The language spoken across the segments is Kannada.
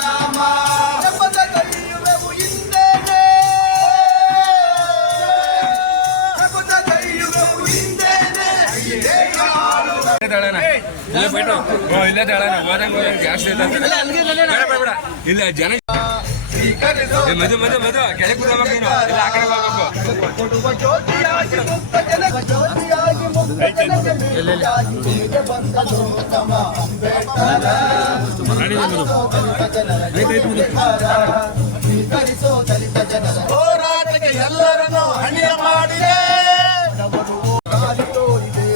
ನಾಮ ಎಂಬದ ಕೈಯುವೆವು ಹಿಂದೇನೆ ಎಂಬದ ಕೈಯುವೆವು ಹಿಂದೇನೆ ಇಲ್ಲ ಜನ ಮದು ಮದು ಮದು ಕೆಳ ಕೂದಬೇಕು ಆ ಕಡೆ ಹೋಗ್ಬೇಕು ಕೊಡುವ ಜ್ಯೋತಿಯಾಗಿ ಮುಕ್ತ ಜನಕ ಜ್ಯೋತಿಯಾಗಿ ಮುಕ್ತ ಜನಕ ಬಂದನು ತಮ್ಮ ಅಂಬೇಡ್ಕರ ಸ್ವೀಕರಿಸೋ ದಲಿತ ಜನರ ಹೋರಾಟಕ್ಕೆ ಎಲ್ಲರನ್ನು ಹಣಿಯ ಮಾಡಿದೆ ತೋರಿದೆ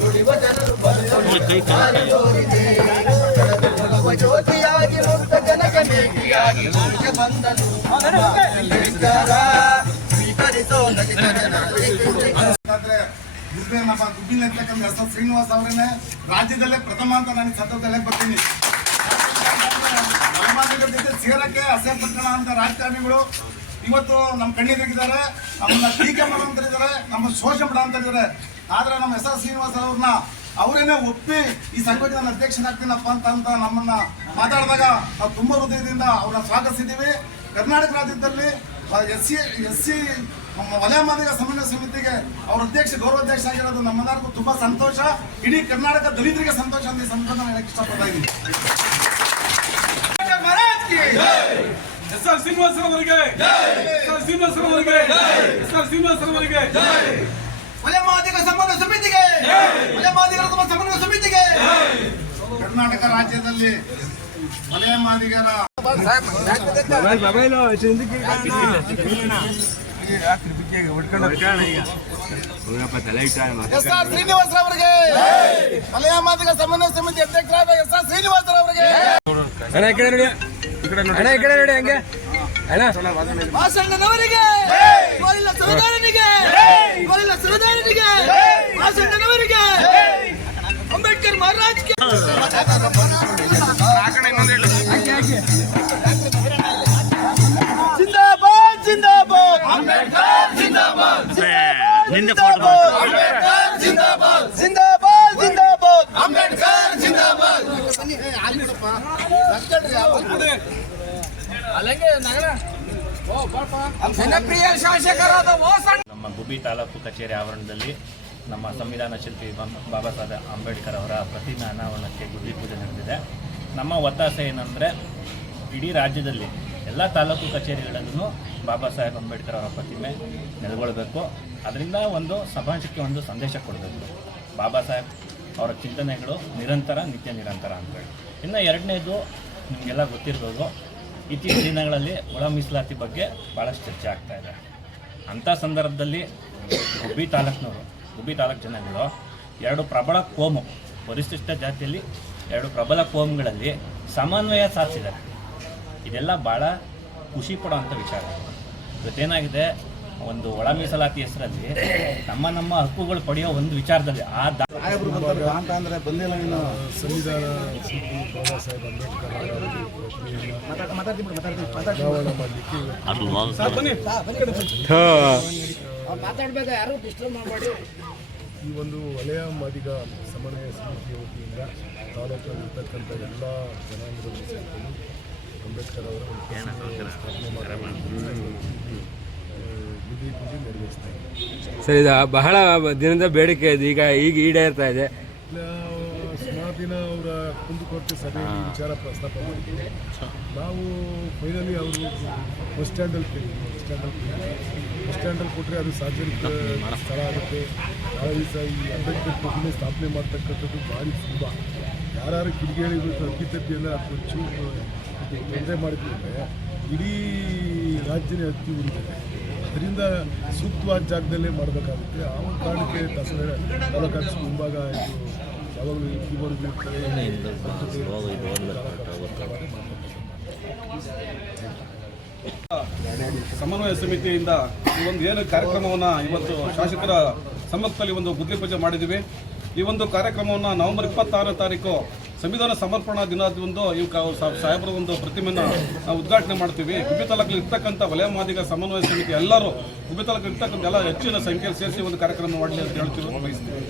ನುಡಿವ ಜನರು ಬರೆಯೋರಿದೆ ಜ್ಯೋತಿಯಾಗಿ ಮುಕ್ತ ಜನಕ ಬೇಟಿಯಾಗಿ ಬಂದನು ಸ್ವೀಕರಿಸೋ ದಲಿತ ಜನರ ನಮ್ಮ ಗುಬ್ಬಿನಲ್ಲಿರ್ತಕ್ಕಂಥ ಎಸ್ ಎಸ್ ಶ್ರೀನಿವಾಸ್ ಅವರನ್ನೇ ರಾಜ್ಯದಲ್ಲೇ ಪ್ರಥಮ ಅಂತ ನಾನು ಸತತದಲ್ಲೇ ಬರ್ತೀನಿ. ನಮ್ಮ ಜೊತೆ ಸೇರಕ್ಕೆ ಅಸಹ್ಯಪಟ್ಟಣ ಅಂತ ರಾಜಕಾರಣಿಗಳು ಇವತ್ತು ನಮ್ಮ ಕಣ್ಣೀರಿಗಿದ್ದಾರೆ, ನಮ್ಮನ್ನ ಟೀಕೆ ಮಾಡುವಂತರಿದ್ದಾರೆ, ನಮ್ಮ ಶೋಷ ಬಿಡುವಂತರಿದ್ದಾರೆ. ಆದ್ರೆ ನಮ್ಮ ಎಸ್ ಎಸ್ ಶ್ರೀನಿವಾಸ್ ಅವ್ರನ್ನ ಅವರೇನೆ ಒಪ್ಪಿ ಈ ಸಂಘಟನೆ ನಾನು ಅಧ್ಯಕ್ಷನಾಗ್ತೀನಪ್ಪ ಅಂತ ನಮ್ಮನ್ನ ಮಾತಾಡಿದಾಗ ನಾವು ತುಂಬ ಹೃದಯದಿಂದ ಅವ್ರನ್ನ ಸ್ವಾಗತಿಸಿದ್ದೀವಿ. ಕರ್ನಾಟಕ ರಾಜ್ಯದಲ್ಲಿ ಎಸ್ ಸಿ ವಲಯ ಮಾದಿಗ ಸಮನ್ವಯ ಸಮಿತಿಗೆ ಅವ್ರ ಅಧ್ಯಕ್ಷ ಗೌರವಾಧ್ಯಕ್ಷ ಆಗಿರೋದು ನಮ್ಮೆಲ್ಲರಿಗೂ ತುಂಬಾ ಸಂತೋಷ. ಇಡೀ ಕರ್ನಾಟಕ ದಲಿತರಿಗೆ ಸಂತೋಷ ಅಂತ ಈ ಸಂದರ್ಭ ಹೇಳಕ್ಕೆ ಇಷ್ಟಪಡ್ತಾ ಇದ್ದೀನಿ. ವಲಯ ಮಾದಿಗ ಸಮನ್ವಯ ಸಮಿತಿಗೆ, ವಲಯ ಮಾದಿಗರ ಸಮನ್ವಯ ಸಮಿತಿಗೆ. ಕರ್ನಾಟಕ ರಾಜ್ಯದಲ್ಲಿ ವಲಯ ಮಾದಿಗರ ಶ್ರೀನಿವಾಸ ಅವರಿಗೆ, ವಲಯ ಮಾದಿಗ ಸಮನ್ವಯ ಸಮಿತಿ ಅಧ್ಯಕ್ಷರಾದ ಎಸ್ ಆರ್ ಶ್ರೀನಿವಾಸ ಅವರಿಗೆ, ಭಾಷಣ್ಣನವರಿಗೆ, ಗೋಲಿಲ ಸಹೋದರನಿಗೆ, ಗೋಲಿಲ ಸಹೋದರನಿಗೆ, ಭಾಷಣ್ಣನವರಿಗೆ, ಅಂಬೇಡ್ಕರ್ ಮಹಾರಾಜ್ಗೆ ಜಿಂದಾಬಾದ್ ಜಿಂದಾಬಾದ್ ಅಂಬೇಡ್ಕರ್ ಜಿಂದಾಬಾದ್ ಜಿಂದಾಬಾದ್ ಅಂಬೇಡ್ಕರ್ ಜಿಂದಾಬಾದ್ ಜಿಂದಾಬಾದ್ ಜಿಂದಾಬಾದ್ ಅಂಬೇಡ್ಕರ್ ಜಿಂದಾಬಾದ್. ಜನಪ್ರಿಯ ಶಾಸಕರಾದ ನಮ್ಮ ಗುಬ್ಬಿ ತಾಲೂಕು ಕಚೇರಿ ಆವರಣದಲ್ಲಿ ನಮ್ಮ ಸಂವಿಧಾನ ಶಿಲ್ಪಿ ಬಾಬಾ ಸಾಹೇಬ್ ಅಂಬೇಡ್ಕರ್ ಅವರ ಪ್ರತಿಮೆ ಅನಾವರಣಕ್ಕೆ ಗುಬ್ಬಿ ಪೂಜೆ ನಡೆದಿದೆ. ನಮ್ಮ ಒತ್ತಾಸೆ ಏನಂದರೆ ಇಡೀ ರಾಜ್ಯದಲ್ಲಿ ಎಲ್ಲ ತಾಲೂಕು ಕಚೇರಿಗಳಲ್ಲೂ ಬಾಬಾ ಸಾಹೇಬ್ ಅಂಬೇಡ್ಕರ್ ಅವರ ಪ್ರತಿಮೆ ನೆಲೆಗೊಳ್ಳಬೇಕು. ಅದರಿಂದ ಒಂದು ಸಮಾಜಕ್ಕೆ ಒಂದು ಸಂದೇಶ ಕೊಡಬೇಕು. ಬಾಬಾ ಸಾಹೇಬ್ ಅವರ ಚಿಂತನೆಗಳು ನಿರಂತರ, ನಿತ್ಯ ನಿರಂತರ ಅಂತೇಳಿ. ಇನ್ನು ಎರಡನೇದು ನಿಮಗೆಲ್ಲ ಗೊತ್ತಿರ್ಬೋದು, ಇತ್ತೀಚಿನ ದಿನಗಳಲ್ಲಿ ಒಳ ಮೀಸಲಾತಿ ಬಗ್ಗೆ ಭಾಳಷ್ಟು ಚರ್ಚೆ ಆಗ್ತಾಯಿದೆ. ಅಂಥ ಸಂದರ್ಭದಲ್ಲಿ ಗುಬ್ಬಿ ತಾಲೂಕು ಜನಗಳು ಎರಡು ಪ್ರಬಲ ಕೋಮು, ಪರಿಶಿಷ್ಟ ಜಾತಿಯಲ್ಲಿ ಎರಡು ಪ್ರಬಲ ಕೋಮುಗಳಲ್ಲಿ ಸಮನ್ವಯ ಸಾಧಿಸಿದ್ದಾರೆ. ಇದೆಲ್ಲ ಭಾಳ ಖುಷಿ ಪಡೋವಂಥ ವಿಚಾರ. ಇವತ್ತೇನಾಗಿದೆ, ಒಂದು ಒಳ ಮೀಸಲಾತಿ ಹೆಸರಲ್ಲಿ ನಮ್ಮ ಹಕ್ಕುಗಳು ಪಡೆಯೋ ಒಂದು ವಿಚಾರದಲ್ಲಿ ಅಂದರೆ ಬಂದಿಲ್ಲ. ಇನ್ನು ಸಂವಿಧಾನ ಬಾಬಾ ಸಾಹೇಬ್ ಅಂಬೇಡ್ಕರ್ ಈ ಒಂದು ವಲಯ ಮಾದಿಗ ಸಮನ್ವಯ ಸಮಿತಿಯ ವತಿಯಿಂದ ತಾಲೂಕಲ್ಲಿರ್ತಕ್ಕಂಥ ಎಲ್ಲ ಜನಾಂಗದವರು ಸೇರಿಕೊಂಡು ಅಂಬೇಡ್ಕರ್ ಅವರ ಸ್ಥಾಪನೆ ಸರ್, ಇದು ಬಹಳ ದಿನದ ಬೇಡಿಕೆ ಇದು, ಈಗ ಈಡೇರ್ತಾ ಇದೆ. ಸುಮಾರು ದಿನ ಅವರ ಕುಂದುಕೊರತೆ ಸಭೆಯಲ್ಲಿ ವಿಚಾರ ಪ್ರಸ್ತಾಪ ಮಾಡಿದ್ವಿ. ನಾವು ಫೈನಲಿ ಅವರು ಬಸ್ ಸ್ಟ್ಯಾಂಡಲ್ಲಿ ಕೊಟ್ಟರೆ ಅದು ಸಾರ್ವಜನಿಕ ಸ್ಥಳ ಆಗುತ್ತೆ. ನಾಳೆ ದಿವಸ ಈ ಅಂಬೇಡ್ಕರ್ ಪ್ರತಿಮೆ ಸ್ಥಾಪನೆ ಮಾಡ್ತಕ್ಕಂಥದ್ದು ಭಾರಿ ಸುಲಭ. ಯಾರು ಕಿಡಿಗೇಡಿಗಳು ಅಪ್ಪಿತಪ್ಪಿಯೆಲ್ಲ ಚೂರು ತೊಂದರೆ ಮಾಡಿದ್ರು ಅಂದರೆ ಇಡೀ ರಾಜ್ಯನೇ ಹತ್ತಿ ಉಳಿದಿದೆ. ಅದರಿಂದ ಸೂಕ್ತವಾದ ಜಾಗದಲ್ಲೇ ಮಾಡಬೇಕಾಗುತ್ತೆ. ಆ ಒಂದು ಕಾರಣಕ್ಕೆ ತಾಲೂಕು ಮುಂಭಾಗ ಇದು ಯಾವಾಗಲೂ ಕೀಬೋರ್ಡ್ ಸಮನ್ವಯ ಸಮಿತಿಯಿಂದ ಈ ಒಂದು ಏನು ಕಾರ್ಯಕ್ರಮವನ್ನು ಇವತ್ತು ಶಾಸಕರ ಸಮ್ಮುಖದಲ್ಲಿ ಒಂದು ಗುದ್ಲಿ ಪೂಜೆ ಮಾಡಿದ್ದೀವಿ. ಈ ಒಂದು ಕಾರ್ಯಕ್ರಮವನ್ನು ನವೆಂಬರ್ 26ನೇ ತಾರೀಕು ಸಂವಿಧಾನ ಸಮರ್ಪಣಾ ದಿನದಂದು ಈ ಸಾಹೇಬರ ಒಂದು ಪ್ರತಿಮೆಯನ್ನು ನಾವು ಉದ್ಘಾಟನೆ ಮಾಡ್ತೀವಿ. ಗುಬ್ಬಿ ತಾಲೂಕಲ್ಲಿ ಇರ್ತಕ್ಕಂಥ ವಲಯ ಮಾದಿಗ ಸಮನ್ವಯ ಸಮಿತಿ ಎಲ್ಲರೂ ಗುಬ್ಬಿ ತಾಲೂಕಲ್ಲಿ ಇರ್ತಕ್ಕಂಥ ಎಲ್ಲ ಹೆಚ್ಚಿನ ಸಂಖ್ಯೆಯಲ್ಲಿ ಸೇರಿಸಿ ಒಂದು ಕಾರ್ಯಕ್ರಮ ಮಾಡಲಿ ಅಂತ ಹೇಳ್ತೀವಿ, ಬಯಸ್ತೀವಿ.